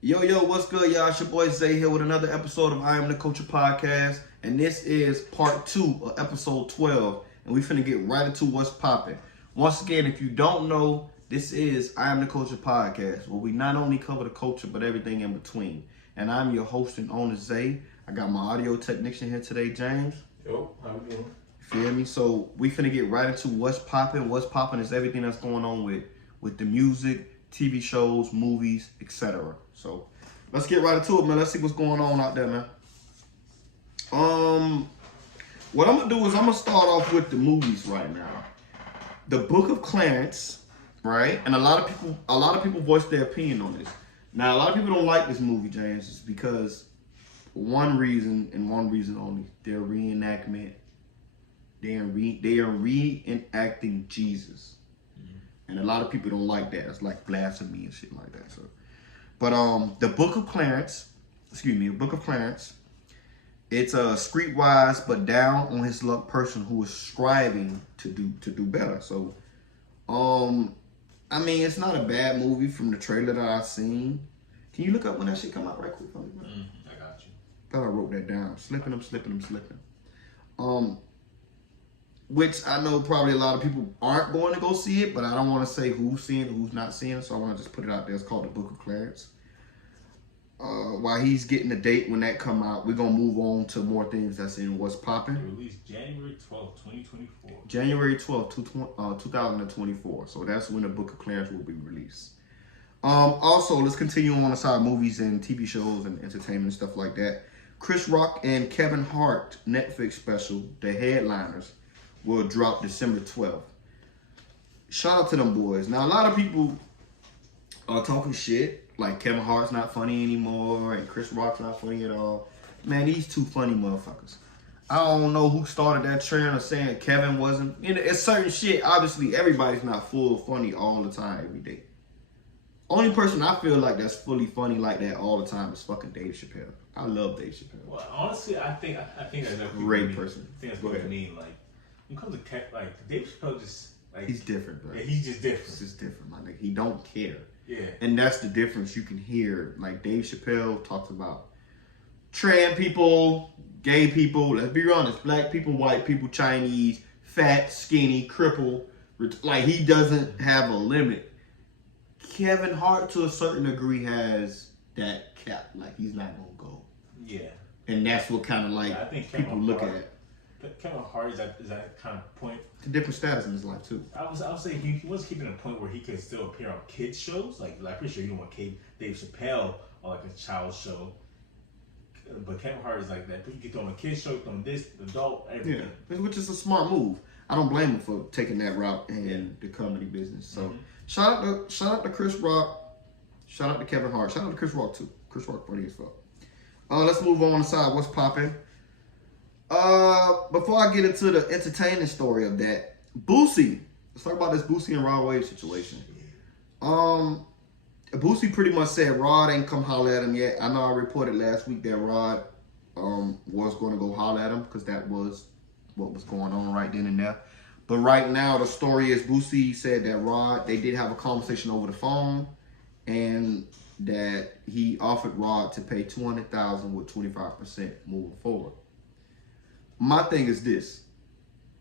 Yo, what's good, y'all? It's your boy Zay here with another episode of I Am The Culture Podcast. And this is part 2 of episode 12. And we finna get right into what's popping. Once again, if you don't know, this is I Am The Culture Podcast, where we not only cover the culture, but everything in between. And I'm your host and owner, Zay. I got my audio technician here today, James. Yo, how you doing? Feel me? So we finna get right into what's popping. What's popping is everything that's going on with the music, TV shows, movies, etc. So let's get right into it, man. Let's see what's going on out there, man. What I'm gonna do is I'm gonna start off with the movies right now. The Book of Clarence, right? And a lot of people voiced their opinion on this. Now, a lot of people don't like this movie, James, is because one reason and one reason only. Their reenactment. They are reenacting Jesus. And a lot of people don't like that. It's like blasphemy and shit like that. So, but the Book of Clarence, it's a streetwise but down on his luck person who is striving to do better. So, I mean, it's not a bad movie from the trailer that I've seen. Can you look up when that shit come out right quick for me, bro? I got you. Thought I wrote that down. Slipping. Which I know probably a lot of people aren't going to go see it, but I don't want to say who's seeing it, who's not seeing it, so I want to just put it out there. It's called The Book of Clarence. While he's getting the date when that come out, we're going to move on to more things that's in what's popping. Released January 12th, 2024. January 12th, 2024. So that's when The Book of Clarence will be released. Also, let's continue on the side movies and TV shows and entertainment and stuff like that. Chris Rock and Kevin Hart Netflix special, The Headliners, will drop December 12th. Shout out to them boys. Now, a lot of people are talking shit, like Kevin Hart's not funny anymore and Chris Rock's not funny at all. Man, these two funny motherfuckers. I don't know who started that trend of saying Kevin wasn't. You know, it's certain shit. Obviously, everybody's not full funny all the time, every day. Only person I feel like that's fully funny like that all the time is fucking Dave Chappelle. I love Dave Chappelle. Well, honestly, I think that's a great person. I think that's what I mean. Like, when it comes to Dave Chappelle, just like he's different, bro. Yeah, he's just different. He's just different, my nigga. He don't care. Yeah. And that's the difference you can hear. Like Dave Chappelle talks about trans people, gay people, let's be honest, black people, white people, Chinese, fat, skinny, crippled. Like he doesn't have a limit. Kevin Hart to a certain degree has that cap. Like he's not gonna go. Yeah. And that's what kind of like I think people look at. Kevin Hart is that kind of point. It's a different status in his life too. I would say he was keeping a point where he could still appear on kids shows. Like I'm pretty sure you don't want Dave Chappelle on like a child show. But Kevin Hart is like that. You can throw on a kids show, throw on this, adult, everything. Yeah, which is a smart move. I don't blame him for taking that route in the comedy business. So shout out to Chris Rock. Shout out to Kevin Hart. Shout out to Chris Rock too. Chris Rock funny as fuck. Let's move on inside what's popping. Before I get into the entertaining story of that, Boosie. Let's talk about this Boosie and Rod Wave situation. Boosie pretty much said Rod ain't come holler at him yet. I know I reported last week that Rod was going to go holler at him because that was what was going on right then and there. But right now the story is Boosie said that they did have a conversation over the phone and that he offered Rod to pay $200,000 with 25% moving forward. My thing is this,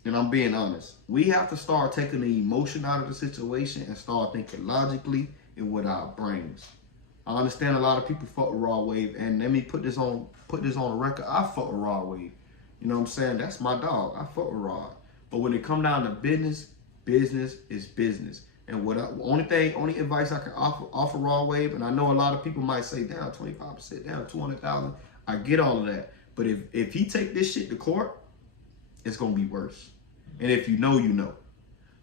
and I'm being honest. We have to start taking the emotion out of the situation and start thinking logically and with our brains. I understand a lot of people fuck with Rod Wave, and let me put this on the record. I fuck with Rod Wave. You know what I'm saying? That's my dog. I fuck with Rod. But when it come down to business, business is business. And only advice I can offer Rod Wave, and I know a lot of people might say down 25%, down 200,000. I get all of that. But if he take this shit to court, it's going to be worse. And if you know, you know.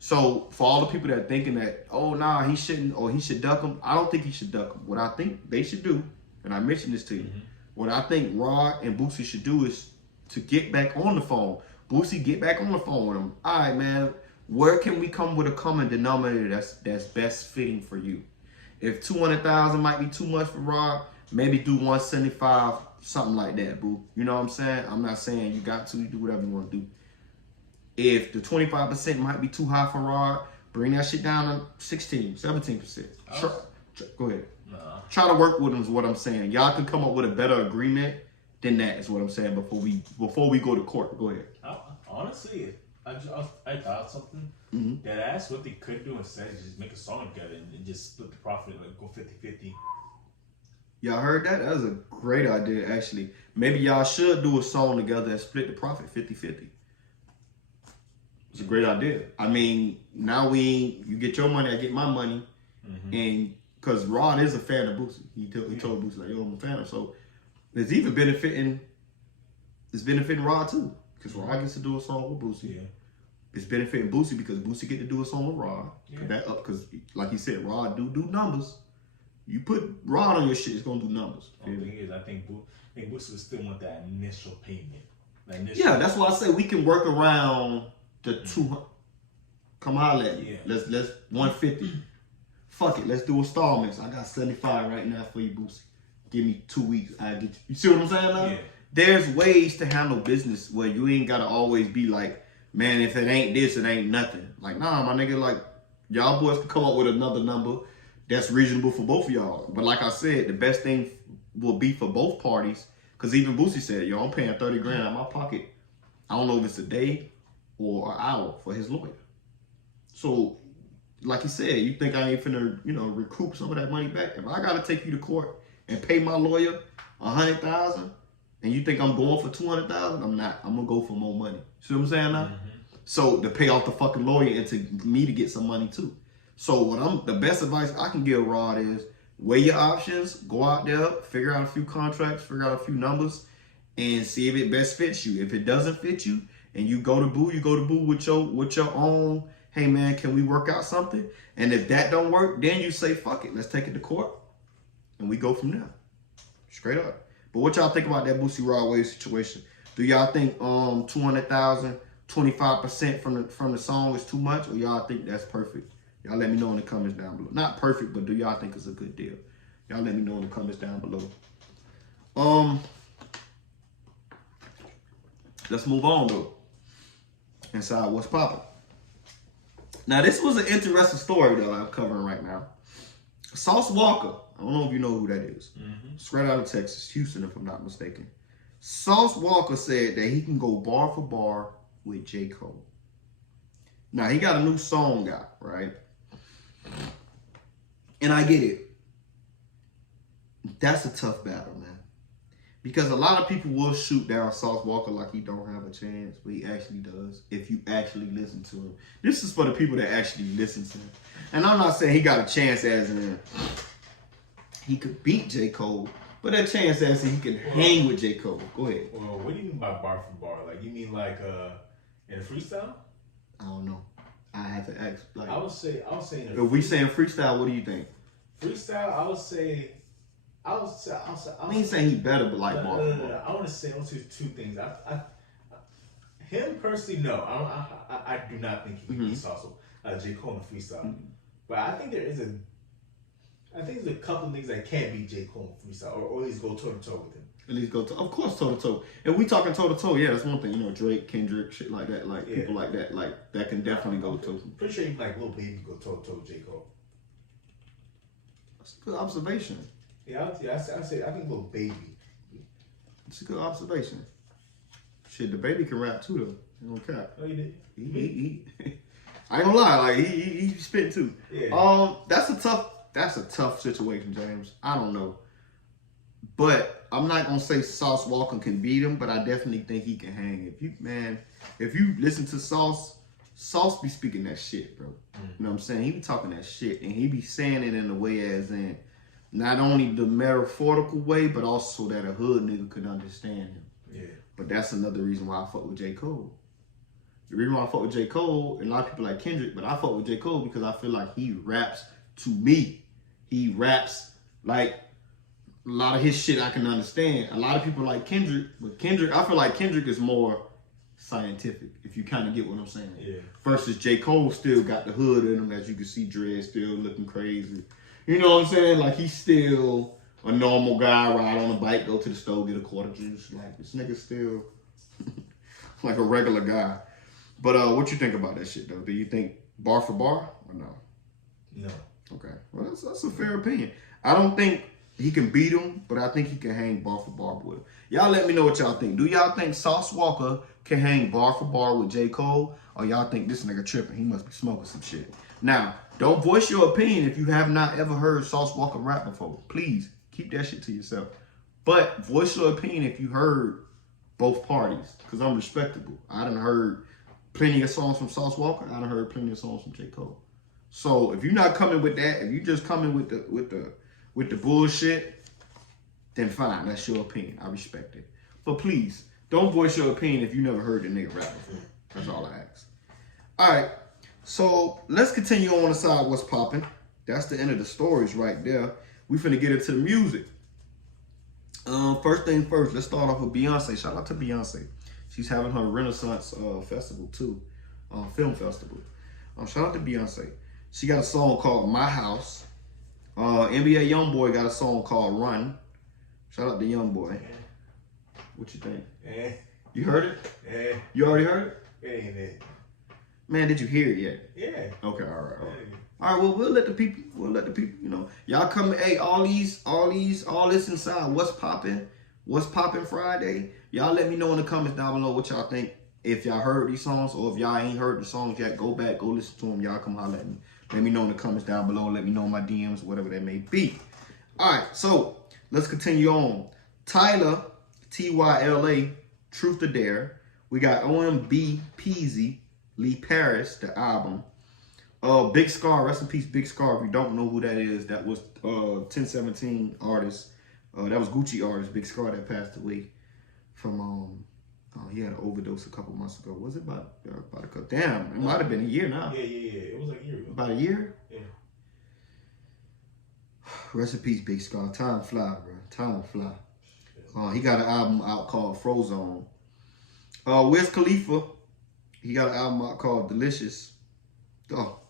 So for all the people that are thinking that, oh, nah, he shouldn't, or he should duck him, I don't think he should duck him. What I think they should do, and I mentioned this to you, what I think Rod and Boosie should do is to get back on the phone. Boosie, get back on the phone with him. All right, man, where can we come with a common denominator that's best fitting for you? If 200,000 might be too much for Rod, maybe do 175, something like that, boo. You know what I'm saying? I'm not saying you got to. You do whatever you want to do. If the 25% might be too high for Rod, bring that shit down to 16, 17%. Go ahead. Nah. Try to work with them is what I'm saying. Y'all can come up with a better agreement than that is what I'm saying before we go to court. Go ahead. Honestly, I thought something that asked what they could do instead is just make a song together and just split the profit, like go 50-50. Y'all heard that? That was a great idea, actually. Maybe y'all should do a song together and split the profit 50-50. It's a great idea. I mean, now you get your money, I get my money, and because Rod is a fan of Boosie, he told Boosie like, yo, I'm a fan of. So it's even benefiting Rod too, because Rod gets to do a song with Boosie. Yeah. It's benefiting Boosie because Boosie get to do a song with Rod. Because like he said, Rod do numbers. You put Rod on your shit, it's gonna do numbers. The thing is, I think Boosie would still want that initial payment. Yeah, that's why I say we can work around the 200. Come holler at me. Yeah. Let's 150. Fuck it, let's do installments. I got 75 right now for you, Boosie. Give me 2 weeks, I get you. You see what I'm saying now? Yeah. There's ways to handle business where you ain't gotta always be like, man, if it ain't this, it ain't nothing. Like, nah, my nigga, like, y'all boys can come up with another number that's reasonable for both of y'all. But like I said, the best thing will be for both parties. Because even Boosie said, yo, I'm paying 30 grand out of my pocket. I don't know if it's a day or an hour for his lawyer. So, like he said, you think I ain't finna, recoup some of that money back? If I gotta take you to court and pay my lawyer $100,000, and you think I'm going for $200,000, I'm not. I'm gonna go for more money. See what I'm saying now? So to pay off the fucking lawyer and to me to get some money too. So the best advice I can give Rod is weigh your options, go out there, figure out a few contracts, figure out a few numbers, and see if it best fits you. If it doesn't fit you, and you go to Boo with your own. Hey man, can we work out something? And if that don't work, then you say fuck it, let's take it to court, and we go from there. Straight up. But what y'all think about that Boosie Rod Wave situation? Do y'all think 200,000, 25% from the song is too much, or y'all think that's perfect? Y'all let me know in the comments down below. Not perfect, but do y'all think it's a good deal? Y'all let me know in the comments down below. Let's move on though. Inside what's poppin'. Now this was an interesting story that I'm covering right now. Sauce Walka. I don't know if you know who that is. It's right out of Texas, Houston, if I'm not mistaken. Sauce Walka said that he can go bar for bar with J. Cole. Now, he got a new song out, right? And I get it. That's a tough battle, man. Because a lot of people will shoot down Sauce Walka like he don't have a chance, but he actually does, if you actually listen to him. This is for the people that actually listen to him. And I'm not saying he got a chance as in he could beat J. Cole, but a chance as in he can hang with J. Cole. Go ahead. Well, what do you mean by bar for bar? Like, you mean like in a freestyle? I don't know. I have to ask. Like, I would say. If we saying freestyle, what do you think? Freestyle, I would say. I ain't saying he better, but like bar for bar. I want to say two things. Him personally, no. I do not think he can beat Sauce J. Cole in the freestyle. But I think there's a couple of niggas that can't beat J. Cole in freestyle, or at least go toe to toe with him. At least of course, toe to toe. If we talking toe to toe, yeah, that's one thing. Drake, Kendrick, shit like that, people like that can definitely go toe. Pretty sure even like Lil Baby go toe to toe with J. Cole. That's a good observation. Yeah, I think Lil Baby. It's a good observation. Shit, the Baby can rap too though. No cap. Oh, you did? He I ain't gonna lie, like he spit too. Yeah. That's a tough situation, James. I don't know. But I'm not gonna say Sauce Walka can beat him, but I definitely think he can hang. If you listen to Sauce be speaking that shit, bro. You know what I'm saying? He be talking that shit, and he be saying it in a way as in not only the metaphorical way, but also that a hood nigga could understand him. Yeah. But that's another reason why I fuck with J. Cole. The reason why I fuck with J. Cole, and a lot of people like Kendrick, but I fuck with J. Cole because I feel like he raps to me. He raps like a lot of his shit I can understand. A lot of people like Kendrick, but I feel like Kendrick is more scientific, if you kind of get what I'm saying. Yeah. Versus J. Cole still got the hood in him, as you can see, Dread still looking crazy. You know what I'm saying? Like, he's still a normal guy, ride on a bike, go to the store, get a quarter juice. Like, this nigga's still like a regular guy. But what you think about that shit, though? Do you think bar for bar or no? No. Okay. Well, that's a fair opinion. I don't think he can beat him, but I think he can hang bar for bar with him. Y'all let me know what y'all think. Do y'all think Sauce Walka can hang bar for bar with J. Cole? Or y'all think this nigga tripping? He must be smoking some shit. Now, don't voice your opinion if you have not ever heard Sauce Walka rap before. Please, keep that shit to yourself. But voice your opinion if you heard both parties, because I'm respectable. I done heard plenty of songs from Sauce Walka. I done heard plenty of songs from J. Cole. So if you're not coming with that, if you just coming with the bullshit, then fine, that's your opinion. I respect it. But please, don't voice your opinion if you never heard the nigga rap before. That's all I ask. All right, so let's continue on the side what's popping. That's the end of the stories right there. We finna get into the music. First thing first, let's start off with Beyonce. Shout out to Beyonce. She's having her Renaissance festival too, film festival. Shout out to Beyonce. She got a song called My House. NBA YoungBoy got a song called Run. Shout out to YoungBoy. What you think? You heard it? You already heard it? Ain't it? Man, did you hear it yet? Yeah. Okay, all right. All right, well, we'll let the people, you know, y'all come, hey, all this inside, what's popping Friday? Y'all let me know in the comments down below what y'all think. If y'all heard these songs, or if y'all ain't heard the songs yet, go back, go listen to them. Y'all come holler at me. Let me know in the comments down below. Let me know in my DMs, whatever that may be. All right, so let's continue on. Tyler, Tyla, Truth or Dare. We got OMB, Peasy, Lee Paris, the album. Big Scar, rest in peace, Big Scar. If you don't know who that is, that was 1017 artist. That was Gucci artist, Big Scar, that passed away from he had an overdose a couple months ago. Was it about a couple? Damn, it might have been a year now. Yeah. It was like a year ago. About a year? Yeah. Rest in peace, Big Scar. Time fly, bro. Time fly. He got an album out called Frozone. Wiz Khalifa, he got an album out called Delicious. Oh.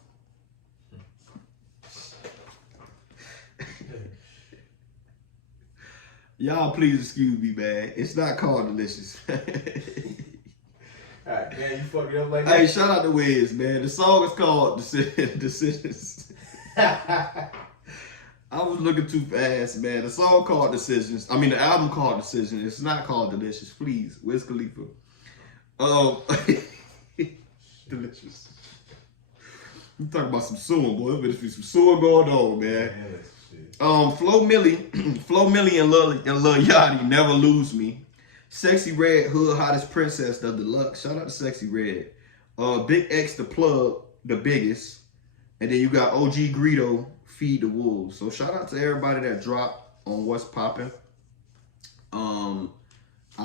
Y'all please excuse me, man. It's not called Delicious. Alright, man, you fucking up like that. Hey, shout out to Wiz, man. The song is called Decisions. I was looking too fast, man. The song called Decisions. I mean, the album called Decisions. It's not called Delicious. Please, Wiz Khalifa. Delicious. You talking about some suing, boy. There's been some suing going on, man. Flo Milli and Lil Yachty, Never Lose Me. Sexy Red, Hood Hottest Princess, the Deluxe. Shout out to Sexy Red. Big X, The Plug, The Biggest. And then you got OG Greedo, Feed the Wolves. So shout out to everybody that dropped on what's popping. I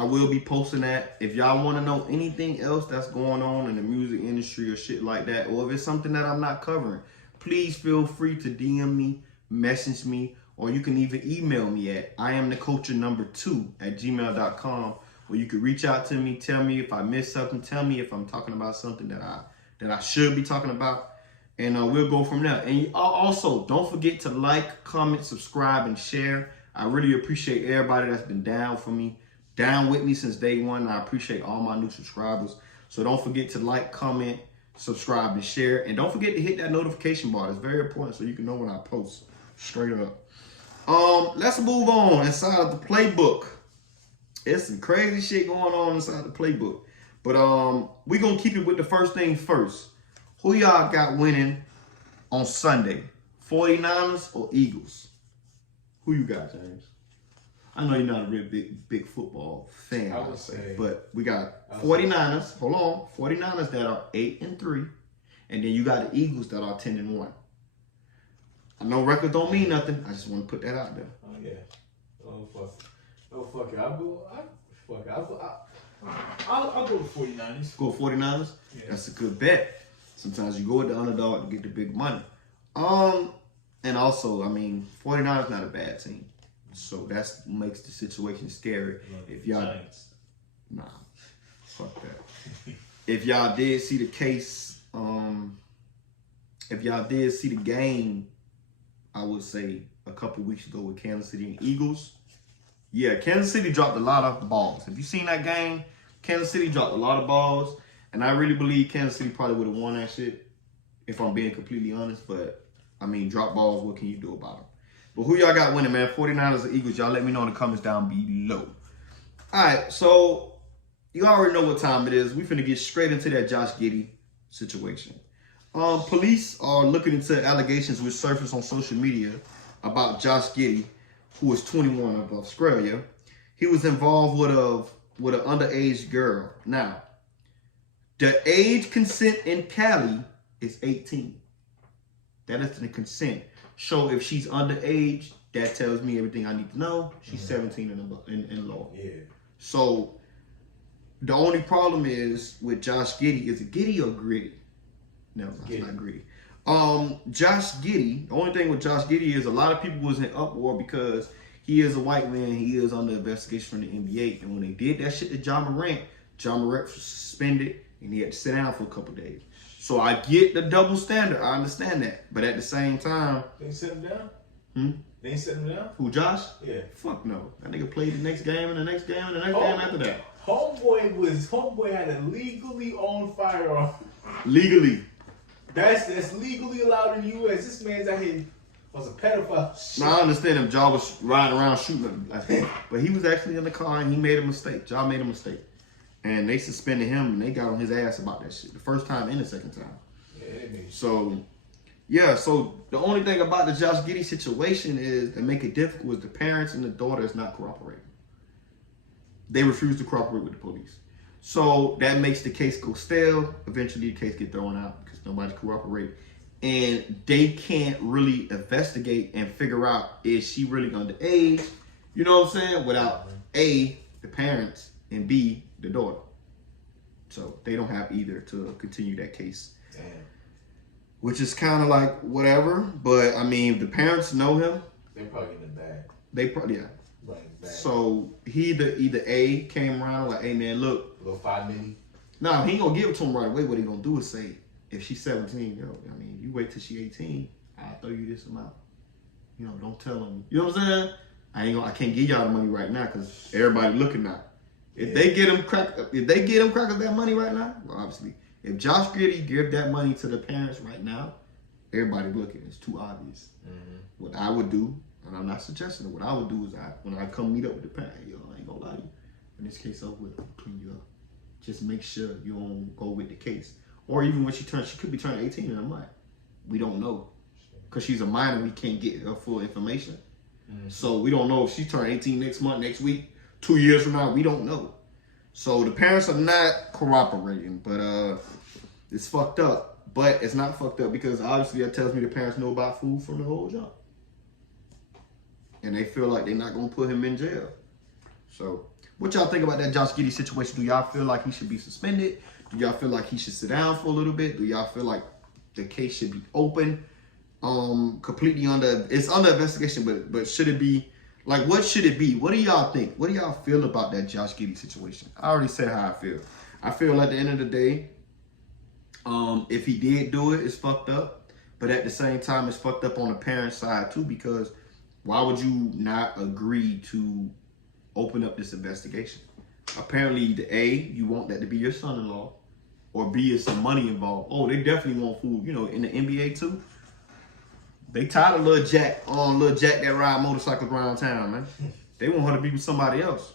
will be posting that. If y'all want to know anything else that's going on in the music industry or shit like that, or if it's something that I'm not covering, please feel free to DM me, message me, or you can even email me at IAMTHECULTURE2@gmail.com, or you can reach out to me, tell me if I missed something, tell me if I'm talking about something that I should be talking about, and we'll go from there. And also, don't forget to like, comment, subscribe, and share. I really appreciate everybody that's been down with me since day one. I appreciate all my new subscribers. So don't forget to like, comment, subscribe, and share. And don't forget to hit that notification bar. It's very important so you can know when I post. Straight up. Let's move on inside of the playbook. There's some crazy shit going on inside the playbook. But we're going to keep it with the first thing first. Who y'all got winning on Sunday? 49ers or Eagles? Who you got, James? I know you're not a real big football fan, I would say, but we got 49ers. Hold on. 49ers that are 8-3. And then you got the Eagles that are 10-1. I know records don't mean nothing. I just want to put that out there. Oh yeah. Oh fuck it. I'll go with 49ers. Go 49ers? Yeah. That's a good bet. Sometimes you go with the underdog to get the big money. And also, I mean, 49ers not a bad team. So that makes the situation scary. If y'all Giants. Nah. Fuck that. If y'all did see the case, if y'all did see the game, I would say a couple weeks ago with Kansas City and Eagles. Yeah, Kansas City dropped a lot of balls. If you seen that game, Kansas City dropped a lot of balls. And I really believe Kansas City probably would have won that shit, if I'm being completely honest. But, I mean, drop balls, what can you do about them? But who y'all got winning, man? 49ers or Eagles? Y'all let me know in the comments down below. All right, so you already know what time it is. We finna get straight into that Josh Giddey situation. Police are looking into allegations which surfaced on social media about Josh Giddey, who is 21 of Australia. He was involved with an underage girl. Now, the age consent in Cali is 18. That is the consent. So if she's underage, that tells me everything I need to know. She's 17 in law. Yeah. So the only problem is with Josh Giddey, is it Giddey or Gritty? No, it's not Gritty. Josh Giddey, the only thing with Josh Giddey is a lot of people was in uproar because he is a white man. He is under investigation from the NBA. And when they did that shit to John Morant was suspended and he had to sit down for a couple days. So I get the double standard. I understand that. But at the same time... They ain't set him down? They ain't set him down? Who, Josh? Yeah. Fuck no. That nigga played the next game and the next game and the next game after that. Homeboy had a legally owned firearm. Legally. That's legally allowed in the U.S. This man's out here was a pedophile. Now I understand him. Ja was riding around shooting him, but he was actually in the car and he made a mistake. Ja made a mistake, and they suspended him and they got on his ass about that shit the first time and the second time. Yeah, so the only thing about the Josh Giddey situation is that make it difficult is the parents and the daughter is not cooperating. They refuse to cooperate with the police. So that makes the case go stale. Eventually the case get thrown out because nobody cooperates. And they can't really investigate and figure out, is she really underage? You know what I'm saying? Without A, the parents, and B, the daughter. So they don't have either to continue that case. Damn. Which is kind of like whatever. But I mean, the parents know him. They probably in the bag. They probably, yeah. Right, back. So he either A, came around like, hey man, look. A little 5 minute. No, he ain't gonna give it to him right away. What he gonna do is say, if she's 17, I mean, you wait till she's 18, I'll throw you this amount. You know, don't tell him. You know what I'm saying? I can't give y'all the money right now because everybody looking now. If they get him crackers that money right now, well, obviously, if Josh Giddey give that money to the parents right now, everybody looking. It's too obvious. What I would do, and I'm not suggesting it, what I would do is when I come meet up with the parent, I ain't gonna lie to you. In this case, I'll clean you up. Just make sure you don't go with the case. Or even when she could be turning 18 in a month. We don't know. Because she's a minor, we can't get her full information. So we don't know if she turned 18 next month, next week, 2 years from now, we don't know. So the parents are not cooperating, but it's fucked up. But it's not fucked up because obviously that tells me the parents know about food from the whole jump. And they feel like they're not going to put him in jail. So what y'all think about that Josh Giddey situation? Do y'all feel like he should be suspended? Do y'all feel like he should sit down for a little bit? Do y'all feel like the case should be open? Completely under investigation, but should it be, like, what should it be? What do y'all think? What do y'all feel about that Josh Giddey situation? I already said how I feel. I feel at the end of the day, if he did do it, it's fucked up. But at the same time, it's fucked up on the parent side too, because why would you not agree to open up this investigation? Apparently, either A, you want that to be your son-in-law, or B, is some money involved. Oh, they definitely want food. You know, in the NBA too, they tired of Lil Jack that ride motorcycles around town, man. They want her to be with somebody else.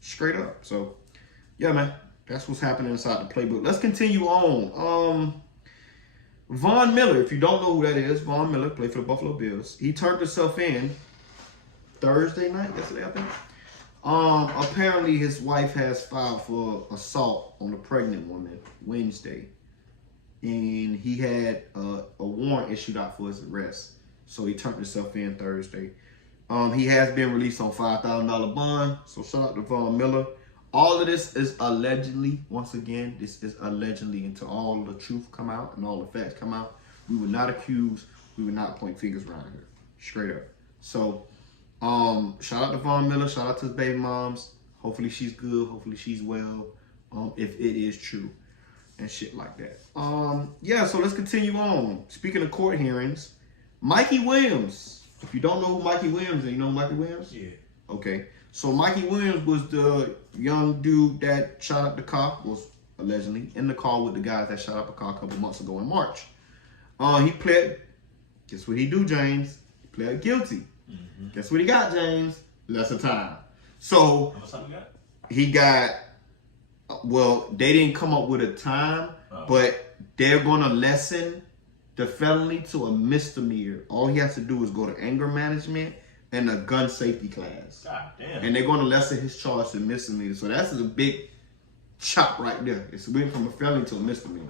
Straight up. So, yeah, man. That's what's happening inside the playbook. Let's continue on. Von Miller, if you don't know who that is, Von Miller played for the Buffalo Bills. He turned himself in Thursday night, yesterday, I think. Apparently his wife has filed for assault on a pregnant woman Wednesday. And he had a warrant issued out for his arrest. So he turned himself in Thursday. He has been released on $5,000 bond. So shout out to Von Miller. All of this is allegedly, once again, this is allegedly until all the truth come out and all the facts come out. We would not accuse, we would not point fingers around here. Straight up. So, shout out to Von Miller, shout out to his baby moms. Hopefully she's good, hopefully she's well, if it is true and shit like that. Yeah, so let's continue on. Speaking of court hearings, Mikey Williams. If you don't know who Mikey Williams is, you know Mikey Williams? Yeah. Okay. So Mikey Williams was the young dude that shot up the car, was allegedly in the car with the guys that shot up a car a couple months ago in March. He pled, guess what he do, James? He pled guilty. Guess what he got, James? Lesser time. So How much time we got? he got. Well, they didn't come up with a time, but they're gonna lessen the felony to a misdemeanor. All he has to do is go to anger management and a gun safety class. God damn. And they're gonna lessen his charge to misdemeanor. So that's a big chop right there. It's went from a felony to a misdemeanor.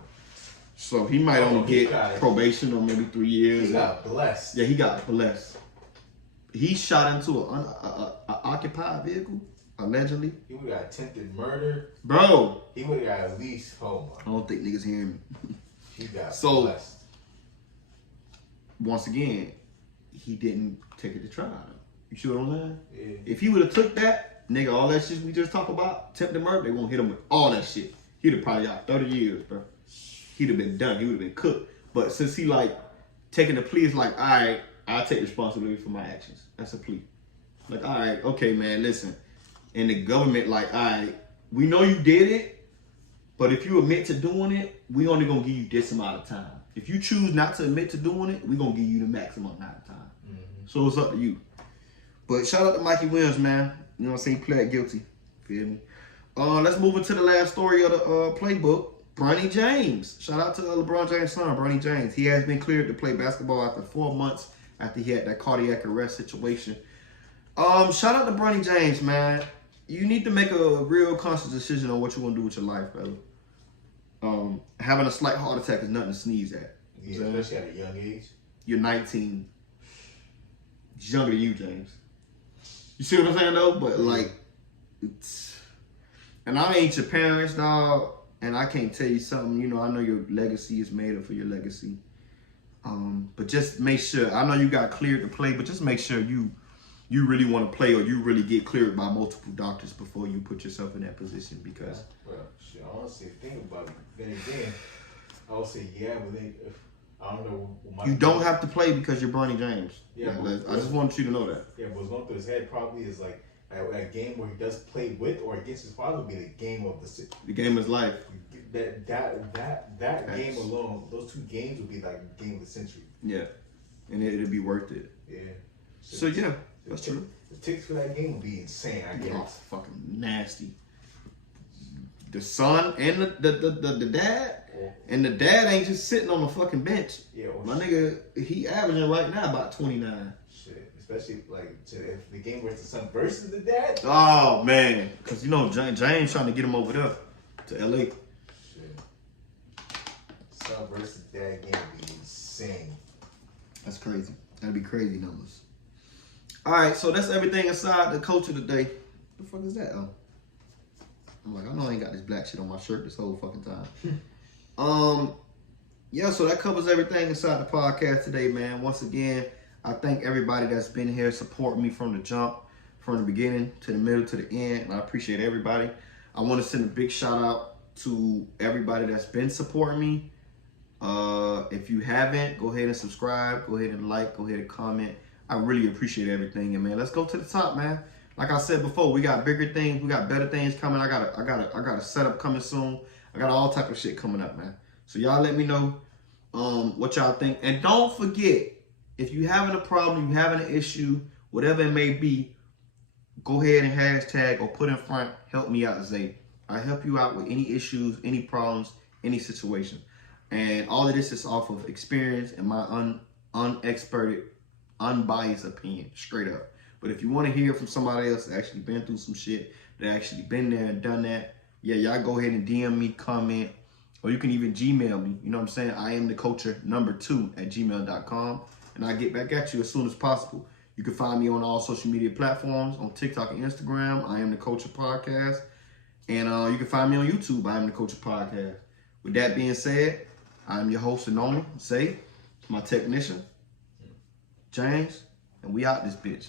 So he might only get probation or maybe 3 years. He got blessed. Yeah, he got blessed. He shot into an occupied vehicle, allegedly. He would have got attempted murder. Bro. He would have got at least home. I don't think niggas hearing me. He got so, blessed. Once again, he didn't take it to trial. You see what I'm saying? Yeah. If he would have took that, nigga, all that shit we just talked about, attempted murder, they won't hit him with all that shit. He'd have probably got 30 years, bro. He'd have been done. He would have been cooked. But since he like taking the plea, it's like, all right, I'll take responsibility for my actions. That's a plea. Like, all right, okay, man, listen. And the government, like, all right, we know you did it, but if you admit to doing it, we only gonna give you this amount of time. If you choose not to admit to doing it, we gonna give you the maximum amount of time. So it's up to you. But shout out to Mikey Williams, man. You know what I'm saying? He pled guilty. Feel me? Let's move into the last story of the playbook. Bronny James. Shout out to LeBron James' son, Bronny James. He has been cleared to play basketball after 4 months after he had that cardiac arrest situation. Shout out to Bronny James, man. You need to make a real conscious decision on what you want to do with your life, brother. Having a slight heart attack is nothing to sneeze at. Yeah, especially at a young age. You're 19. He's younger than you, James. You see what I'm saying, though? But, like, it's... And I ain't your parents, dog. And I can't tell you something. You know, I know your legacy is made up for your legacy. But just make sure... I know you got cleared to play, but just make sure you really want to play or you really get cleared by multiple doctors before you put yourself in that position because... Well, shit, honestly, think about it. Then again, I would say, yeah, but then... I don't know. You don't have to play because you're Bronny James. Yeah, I just want you to know that. Yeah, but what's going through his head probably is like a game where he does play with or against his father would be the game of the game of his life. That game alone, those 2 games would be like the game of the century. Yeah, and it'd be worth it. Yeah. So yeah, that's true. The tickets for that game would be insane. I guess. Oh, fucking nasty. The son and the dad. And the dad ain't just sitting on the fucking bench. Yeah, my nigga, he averaging right now about 29. Shit, especially like if the game where it's the son versus the dad. Oh man, because you know James trying to get him over there to LA. Shit, son versus dad game would be insane. That's crazy. That'd be crazy numbers. All right, so that's everything inside the culture today. What the fuck is that? Oh, I'm like, I know I ain't got this black shit on my shirt this whole fucking time. Yeah, so that covers everything inside the podcast today, man. Once again, I thank everybody that's been here supporting me from the jump, from the beginning to the middle to the end, and I appreciate everybody. I want to send a big shout out to everybody that's been supporting me. If you haven't, go ahead and subscribe, go ahead and like, go ahead and comment. I really appreciate everything, and man, let's go to the top, man. Like I said before, we got bigger things, we got better things coming. I got a setup coming soon. I got all type of shit coming up, man. So y'all let me know what y'all think. And don't forget, if you having a problem, you having an issue, whatever it may be, go ahead and hashtag or put in front, help me out, Zay. I help you out with any issues, any problems, any situation. And all of this is off of experience and my unexperted, unbiased opinion, straight up. But if you want to hear from somebody else that actually been through some shit, that actually been there and done that, yeah, y'all go ahead and DM me, comment, or you can even Gmail me. You know what I'm saying? IAMTheCulture2@gmail.com. And I'll get back at you as soon as possible. You can find me on all social media platforms, on TikTok and Instagram, I Am The Culture Podcast. And you can find me on YouTube, I Am The Culture Podcast. With that being said, I'm your host and owner, Zay, my technician, James, and we out this bitch.